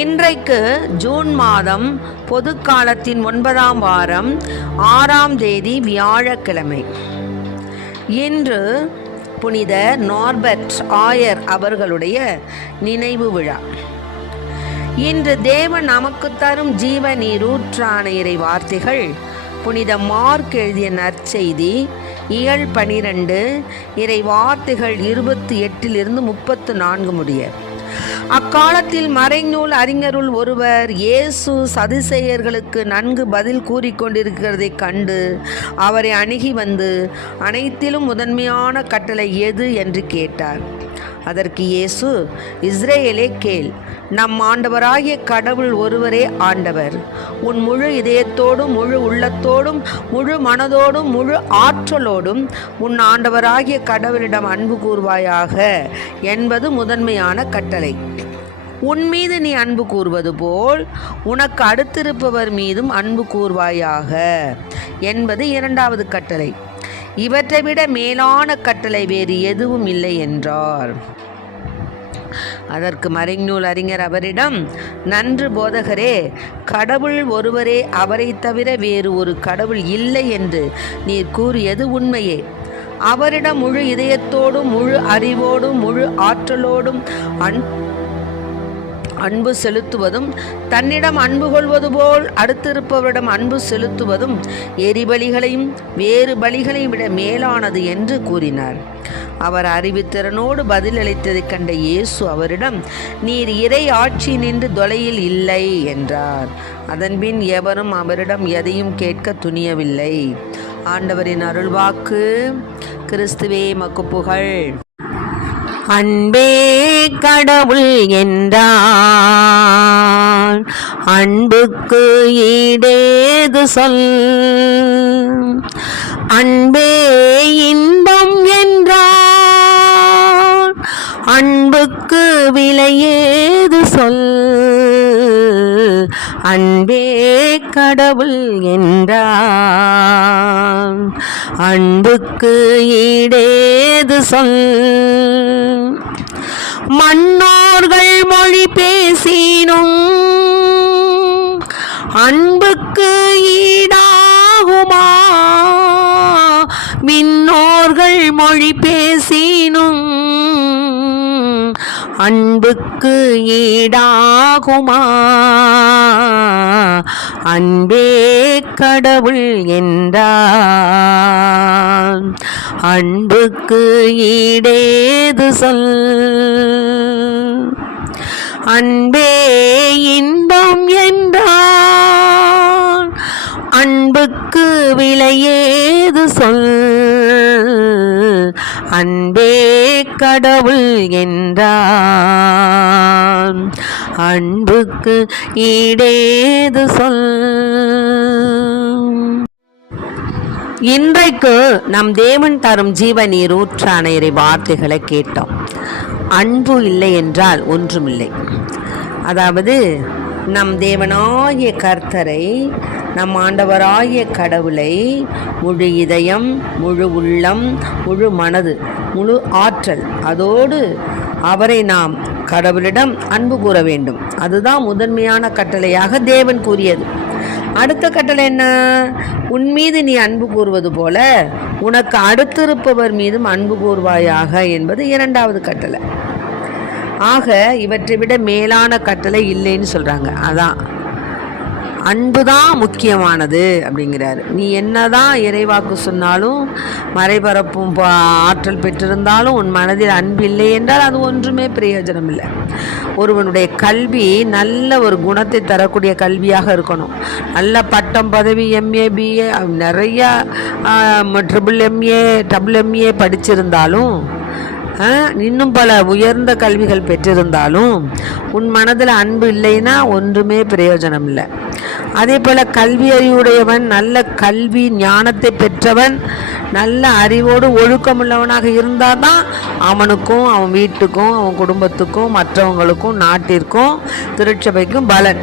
இன்றைக்கு ஜூன் மாதம் பொதுக்காலத்தின் 9ஆம் வாரம் 6ஆம் தேதி வியாழக்கிழமை. இன்று புனித நார்பர்ட் ஆயர் அவர்களுடைய நினைவு விழா. இன்று தேவன் நமக்கு தரும் ஜீவ நீரூற்றான இறை வார்த்தைகள் புனித மார்க் எழுதிய நற்செய்தி இயல் 12 இறை வார்த்தைகள் 28 34 முடிய. அக்காலத்தில் மறைநூல் அறிஞருள் ஒருவர் இயேசு சதுசேயர்களுக்கு நன்கு பதில் கூறிக்கொண்டிருக்கிறதை கண்டு அவரை அணுகி வந்து, அனைத்திலும் முதன்மையான கட்டளை எது என்று கேட்டார். அதற்கு இயேசு, இஸ்ரேலே கேள், நம் ஆண்டவராகிய கடவுள் ஒருவரே ஆண்டவர். உன் முழு இதயத்தோடும் முழு உள்ளத்தோடும் முழு மனதோடும் முழு ஆற்றலோடும் உன் ஆண்டவராகிய கடவுளிடம் அன்பு கூர்வாயாக என்பது முதன்மையான கட்டளை. உன் மீது நீ அன்பு கூர்வது போல் உனக்கு அடுத்திருப்பவர் மீதும் அன்பு கூர்வாயாக என்பது இரண்டாவது கட்டளை. இவற்றை விட மேலான கட்டளை வேறு எதுவும் இல்லை என்றார். அதற்கு மறைநூல் அறிஞர் அவரிடம், நன்று போதகரே, கடவுள் ஒருவரே, அவரை தவிர வேறு ஒரு கடவுள் இல்லை என்று நீர் கூறியது உண்மையே. அவரிடம் முழு இதயத்தோடும் முழு அறிவோடும் முழு ஆற்றலோடும் அன்பு செலுத்துவதும், தன்னிடம் அன்பு கொள்வது போல் அடுத்திருப்பவரிடம் அன்பு செலுத்துவதும் எரிபலிகளையும் வேறு பலிகளையும் விட மேலானது என்று கூறினார். அவர் அறிவுத்திறனோடு பதிலளித்ததைக் கண்ட இயேசு அவரிடம், நீர் இறை ஆட்சி நின்று தொலையில் இல்லை என்றார். அதன்பின் எவரும் அவரிடம் எதையும் கேட்க துணியவில்லை. ஆண்டவரின் அருள்வாக்கு. கிறிஸ்துவே மக்கு புகழ். அன்பே கடவுள் என்றான், அன்புக்கு ஈடேது சொல். அன்பே இன்பம் என்றான், அன்புக்கு விலையேது சொல். அன்பே கடவுள் என்றான், அன்புக்கு ஈடேது சொல். மன்னோர்கள் மொழி பேசினும் அன்புக்கு ஈடாகுமா? விண்ணோர்கள் மொழி பேசினும் அன்புக்கு ஈடாகுமா? அன்பே கடவுள் என்றான், அன்புக்கு ஈடேது சொல். அன்பே இன்பம் என்றான், அன்புக்கு விலையேது சொல். அன்பே கடவுள் என்றான், அன்புக்கு ஈடேது சொல். இன்றைக்கு நம் தேவன் தரும் ஜீவ நீரூற்றான இறை வார்த்தைகளை கேட்டோம். அன்பு இல்லை என்றால் ஒன்றுமில்லை. அதாவது நம் தேவனாகிய கர்த்தரை, நம் ஆண்டவராகிய கடவுளை முழு இதயம் முழு உள்ளம் முழு மனது முழு ஆற்றல் அதோடு அவரை நாம் கடவுளிடம் அன்பு கூற வேண்டும். அதுதான் முதன்மையான கட்டளையாக தேவன் கூறியது. அடுத்த கட்டளை என்ன? உன் மீது நீ அன்பு கூறுவது போல உனக்கு அடுத்திருப்பவர் மீதும் அன்பு கூர்வாயாக என்பது இரண்டாவது கட்டளை. ஆக இவற்றை விட மேலான கட்டளை இல்லைன்னு சொல்றாங்க. அதான் அன்புதான் முக்கியமானது அப்படிங்கிறாரு. நீ என்னதான் இறைவாக்கு சொன்னாலும் மறைபரப்பும் ஆற்றல் பெற்றிருந்தாலும் உன் மனதில் அன்பு இல்லை என்றால் அது ஒன்றுமே பிரயோஜனம் இல்லை. ஒருவனுடைய கல்வி நல்ல ஒரு குணத்தை தரக்கூடிய கல்வியாக இருக்கணும். நல்ல பட்டம் பதவி எம்ஏ பிஏ நிறையா ட்ரிபிள் எம்ஏ டபுள் எம்ஏ படிச்சிருந்தாலும் இன்னும் பல உயர்ந்த கல்விகள் பெற்றிருந்தாலும் உன் மனதில் அன்பு இல்லைன்னா ஒன்றுமே பிரயோஜனம் இல்லை. அதே போல் கல்வி அறிவுடையவன், நல்ல கல்வி ஞானத்தை பெற்றவன், நல்ல அறிவோடு ஒழுக்கமுள்ளவனாக இருந்தால் தான் அவனுக்கும் அவன் வீட்டுக்கும் அவன் குடும்பத்துக்கும் மற்றவங்களுக்கும் நாட்டிற்கும் திருச்சபைக்கும் பலன்.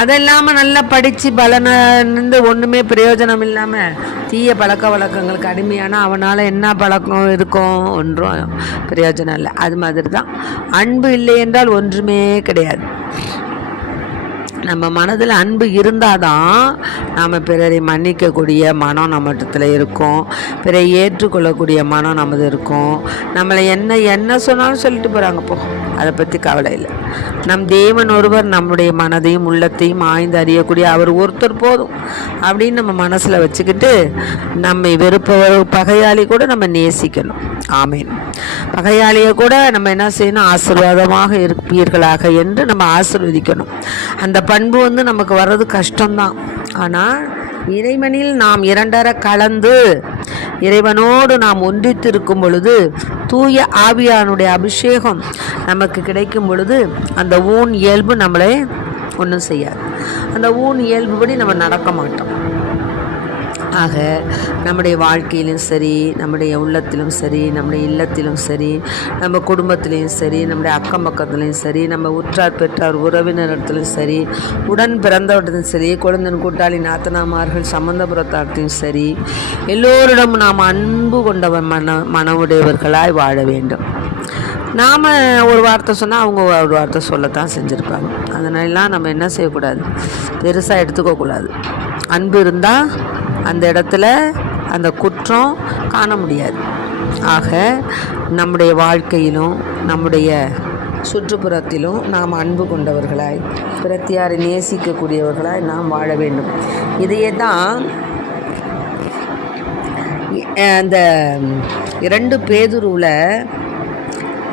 அதெல்லாமல் நல்லா படித்து பலனிருந்து ஒன்றுமே பிரயோஜனம் இல்லாமல் தீய பழக்க வழக்கங்களுக்கு அடிமையான அவனால் என்ன பழக்கம் இருக்கும்? ஒன்றும் பிரயோஜனம் இல்லை. அது மாதிரி தான் அன்பு இல்லை என்றால் ஒன்றுமே கிடையாது. நம்ம மனதில் அன்பு இருந்தால் தான் நாம் பிறரை மன்னிக்கக்கூடிய மனம் நம்மிடத்தில் இருக்கும், பிறரை ஏற்றுக்கொள்ளக்கூடிய மனம் நமது இருக்கும். நம்மளை என்ன சொன்னாலும் சொல்லிட்டு போகிறாங்க போ, அதை பற்றி கவலை இல்லை. நம் தேவன் ஒருவர் நம்முடைய மனதையும் உள்ளத்தையும் ஆய்ந்து அறியக்கூடிய அவர் ஒருத்தர் போதும் அப்படின்னு நம்ம மனசில் வச்சுக்கிட்டு நம்மை வெறுப்பவர் பகையாளி கூட நம்ம நேசிக்கணும். ஆமீன். பகையாளியை கூட நம்ம என்ன செய்யணும், ஆசீர்வாதமாக இருப்பீர்களாக என்று நம்ம ஆசீர்வதிக்கணும். அந்த பண்பு நமக்கு வர்றது கஷ்டம்தான். ஆனால் இறைவனில் நாம் இரண்டர கலந்து இறைவனோடு நாம் ஒன்றித்திருக்கும் பொழுது, தூய ஆவியானுடைய அபிஷேகம் நமக்கு கிடைக்கும் பொழுது அந்த ஊன் இயல்பு நம்மளை ஒன்றும் செய்யாது. அந்த ஊன் இயல்புபடி நம்ம நடக்க மாட்டோம். ஆக நம்முடைய வாழ்க்கையிலும் சரி, நம்முடைய உள்ளத்திலும் சரி, நம்முடைய இல்லத்திலும் சரி, நம்ம குடும்பத்திலையும் சரி, நம்முடைய அக்கம் பக்கத்துலையும் சரி, நம்ம உற்றார் பெற்றார் உறவினரிடத்திலும் சரி, உடன் பிறந்தவற்றிலும் சரி, குழந்தைன் கூட்டாளி நாத்தனாமார்கள் சம்பந்தபுரத்தார்த்தையும் சரி, எல்லோரிடமும் நாம் அன்பு கொண்டவர் மனவுடையவர்களாய் வாழ வேண்டும். நாம் ஒரு வார்த்தை சொன்னால் அவங்க ஒரு வார்த்தை சொல்லத்தான் செஞ்சுருப்பாங்க. அதனாலலாம் நம்ம என்ன செய்யக்கூடாது, பெருசாக எடுத்துக்கக்கூடாது. அன்பு இருந்தால் அந்த இடத்துல அந்த குற்றம் காண முடியாது. ஆக நம்முடைய வாழ்க்கையிலும் நம்முடைய சுற்றுப்புறத்திலும் நாம் அன்பு கொண்டவர்களாய், பிரத்தியாரை நேசிக்கக்கூடியவர்களாய் நாம் வாழ வேண்டும். இதையே தான் அந்த 2 பேதுருவில்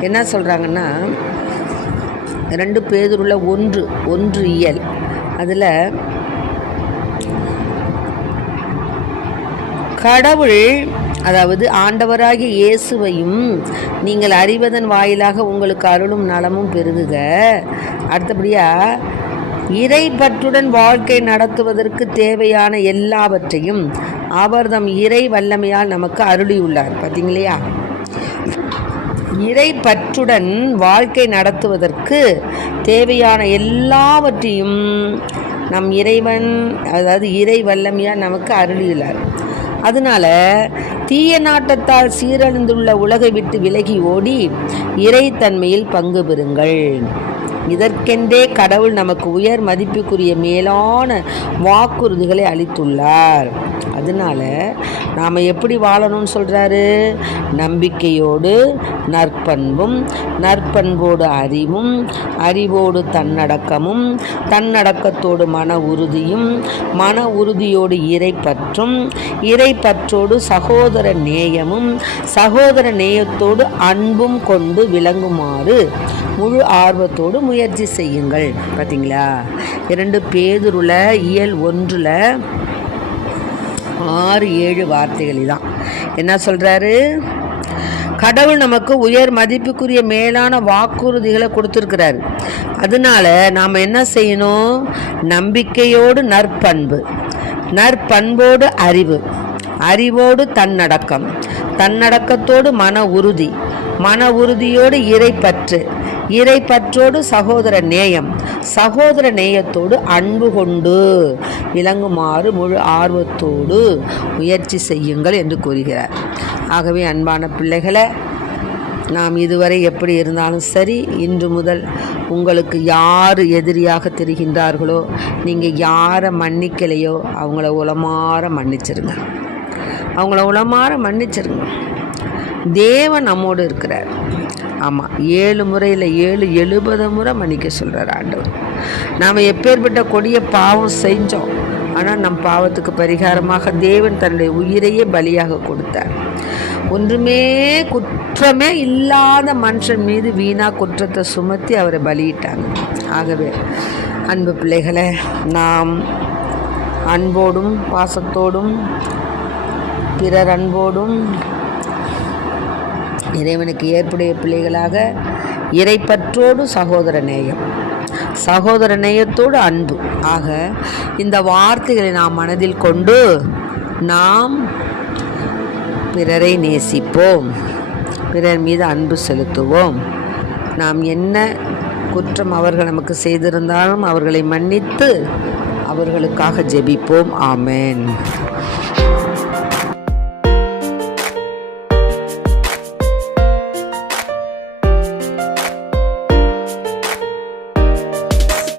என்ன சொல்கிறாங்கன்னா, 2 பேதுருவில் 1 இயல், அதில் கடவுள், அதாவது ஆண்டவராகிய இயேசுவையும் நீங்கள் அறிவதன் வாயிலாக உங்களுக்கு அருளும் நலமும் பெருகுக. அடுத்தபடியாக இறை பற்றுடன் வாழ்க்கை நடத்துவதற்கு தேவையான எல்லாவற்றையும் அவர் தம் இறை வல்லமையால் நமக்கு அருளியுள்ளார். பார்த்தீங்களா? இறை பற்றுடன் வாழ்க்கை நடத்துவதற்கு தேவையான எல்லாவற்றையும் நம் இறைவன், அதாவது இறை வல்லமையால் நமக்கு அருளியுள்ளார். அதனால தீய நாட்டத்தால் சீரழிந்துள்ள உலகை விட்டு விலகி ஓடி இறைத்தன்மையில் பங்கு பெறுங்கள். இதற்கென்றே கடவுள் நமக்கு உயர் மதிப்புக்குரிய மேலான வாக்குறுதிகளை அளித்துள்ளார். அதனால நாம் எப்படி வாழணும்னு சொல்கிறாரு? நம்பிக்கையோடு நற்பண்பும், நற்பண்போடு அறிவும், அறிவோடு தன்னடக்கமும், தன்னடக்கத்தோடு மன உறுதியும், மன உறுதியோடு இறைப்பற்றும், இறைப்பற்றோடு சகோதர நேயமும், சகோதர நேயத்தோடு அன்பும் கொண்டு விளங்குமாறு முழு ஆர்வத்தோடு முயற்சி செய்யுங்கள். பார்த்தீங்களா? 2 பேதுருல இயல் 1ல் 6-7 வார்த்தைகள் தான் என்ன சொல்கிறாரு? கடவுள் நமக்கு உயர் மதிப்புக்குரிய மேலான வாக்குறுதிகளை கொடுத்துருக்கிறாரு. அதனால நாம் என்ன செய்யணும்? நம்பிக்கையோடு நற்பண்பு, நற்பண்போடு அறிவு, அறிவோடு தன்னடக்கம், தன்னடக்கத்தோடு மன உறுதி, மன உறுதியோடு இறைப்பற்று, இறைப்பற்றோடு சகோதர நேயம், சகோதர நேயத்தோடு அன்பு கொண்டு விளங்குமாறு முழு ஆர்வத்தோடு முயற்சி செய்யுங்கள் என்று கூறுகிறார். ஆகவே அன்பான பிள்ளைகளை, நாம் இதுவரை எப்படி இருந்தாலும் சரி, இன்று முதல் உங்களுக்கு யார் எதிரியாக தெரிகின்றார்களோ, நீங்கள் யாரை மன்னிக்கலையோ அவங்கள உளமாற மன்னிச்சிருங்க. அவங்கள உளமாற மன்னிச்சிருங்க. தேவன் நம்மோடு இருக்கிறார். ஆமாம், 7 முறையில் 70 முறை மன்னிக்க சொல்கிறார் ஆண்டவர். நாம் எப்பேற்பட்ட கொடிய பாவம் செஞ்சோம், ஆனால் நம் பாவத்துக்கு பரிகாரமாக தேவன் தன்னுடைய உயிரையே பலியாக கொடுத்தார். ஒன்றுமே குற்றமே இல்லாத மனுஷன் மீது வீணா குற்றத்தை சுமத்தி அவரை பலியிட்டாங்க. ஆகவே அன்பு பிள்ளைகளை, நாம் அன்போடும் பாசத்தோடும் பிறர் அன்போடும் இறைவனுக்கு ஏற்புடைய பிள்ளைகளாக இறைப்பற்றோடு சகோதர நேயம், சகோதர நேயத்தோடு அன்பு. ஆக இந்த வார்த்தைகளை நாம் மனதில் கொண்டு நாம் பிறரை நேசிப்போம், பிறர் மீது அன்பு செலுத்துவோம். நாம் என்ன குற்றம் அவர்கள் நமக்கு செய்திருந்தாலும் அவர்களை மன்னித்து அவர்களுக்காக ஜெபிப்போம். ஆமென்.